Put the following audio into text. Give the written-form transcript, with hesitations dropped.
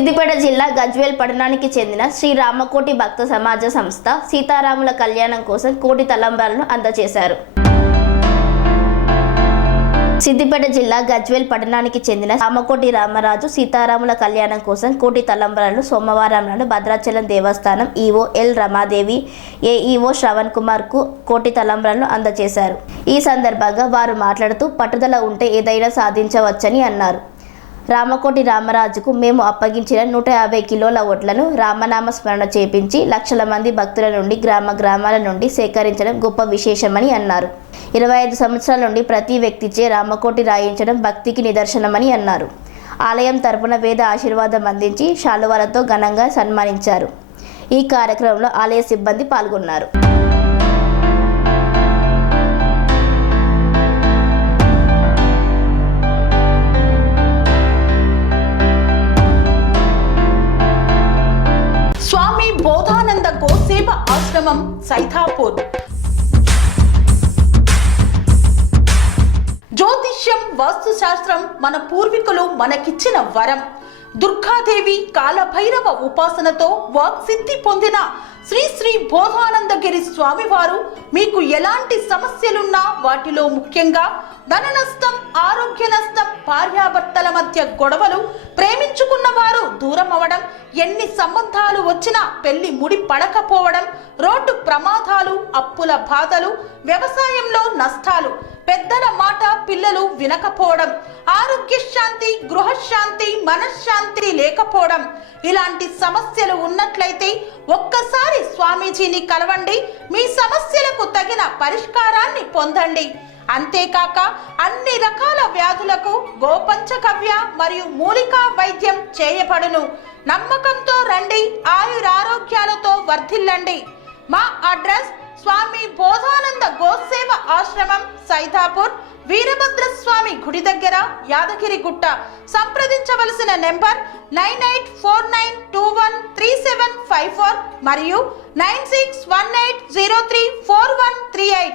సిద్దిపేట జిల్లా గజ్వేల్ పట్టణానికి చెందిన శ్రీ రామకోటి భక్త సమాజ సంస్థ సీతారాముల కళ్యాణం కోసం కోటి తలంబ్రాలను అందజేశారు. సిద్దిపేట జిల్లా గజ్వేల్ పట్టణానికి చెందిన రామకోటి రామరాజు సీతారాముల కళ్యాణం కోసం కోటి తలంబ్రాలను సోమవారం నాడు భద్రాచలం దేవస్థానం EO L Ramadevi, AEO Shravan Kumar కు కోటి తలంబ్రాలను అందజేశారు. ఈ సందర్భంగా వారు మాట్లాడుతూ పట్టుదల ఉంటే ఏదైనా సాధించవచ్చని అన్నారు. రామకోటి రామరాజుకు మేము అప్పగించిన 150 కిలోల ఓట్లను రామనామ స్మరణ చేపించి లక్షల మంది భక్తుల నుండి గ్రామాల నుండి సేకరించడం గొప్ప విశేషమని అన్నారు. 25 సంవత్సరాల నుండి ప్రతి వ్యక్తిచే రామకోటి రాయించడం భక్తికి నిదర్శనమని అన్నారు. ఆలయం తరపున వేద ఆశీర్వాదం అందించి శాలువాలతో ఘనంగా సన్మానించారు. ఈ కార్యక్రమంలో ఆలయ సిబ్బంది పాల్గొన్నారు. స్వామి బోధానంద గోసేవ ఆశ్రమం సైథాపూర్. జ్యోతిష్యం, వాస్తుశాస్త్రం మన పూర్వీకులు మనకిచ్చిన వరం. దుర్గాదేవి, కాలభైరవ ఉపాసనతో వాక్సిద్ధి పొందిన శ్రీ శ్రీ బోధానందగిరి స్వామివారు మీకు ఎలాంటి సమస్యలున్నా, వాటిలో ముఖ్యంగా ధన నష్టం, ఆరోగ్య నష్టం, భార్యాభర్తల మధ్య గొడవలు, ప్రేమించుకున్న వారు దూరం అవడం, ఎన్ని సంబంధాలు వచ్చినా పెళ్లి ముడి పడకపోవడం, రోడ్డు ప్రమాదాలు, అప్పుల బాధలు, వ్యవసాయంలో నష్టాలు, పెద్దల మాట పిల్లలు వినకపోవడం, ఆరోగ్య శాంతి, గృహశాంతి, మనశ్శాంతి లేకపోవడం, ఇలాంటి సమస్యలు ఉన్నట్లయితే ఒక్కసారి స్వామీజీని కలవండి. మీ సమస్యలకు తగిన పరిష్కారాన్ని పొందండి. అంతేకాక అన్ని రకాల వ్యాధులకు గోపంచగవ్య మరియు మూలికా వైద్యం చేయబడును. నమ్మకంతో రండి, ఆయురారోగ్యాలతో వర్ధిల్లండి. మా అడ్రస్ స్వామి బోధానంద గోసేవ ఆశ్రమం సైథాపూర్, వీరభద్రస్వామి గుడి దగ్గర, యాదగిరిగుట్ట. సంప్రదించవలసిన నెంబర్ 9849213754 మరియు 9618034138.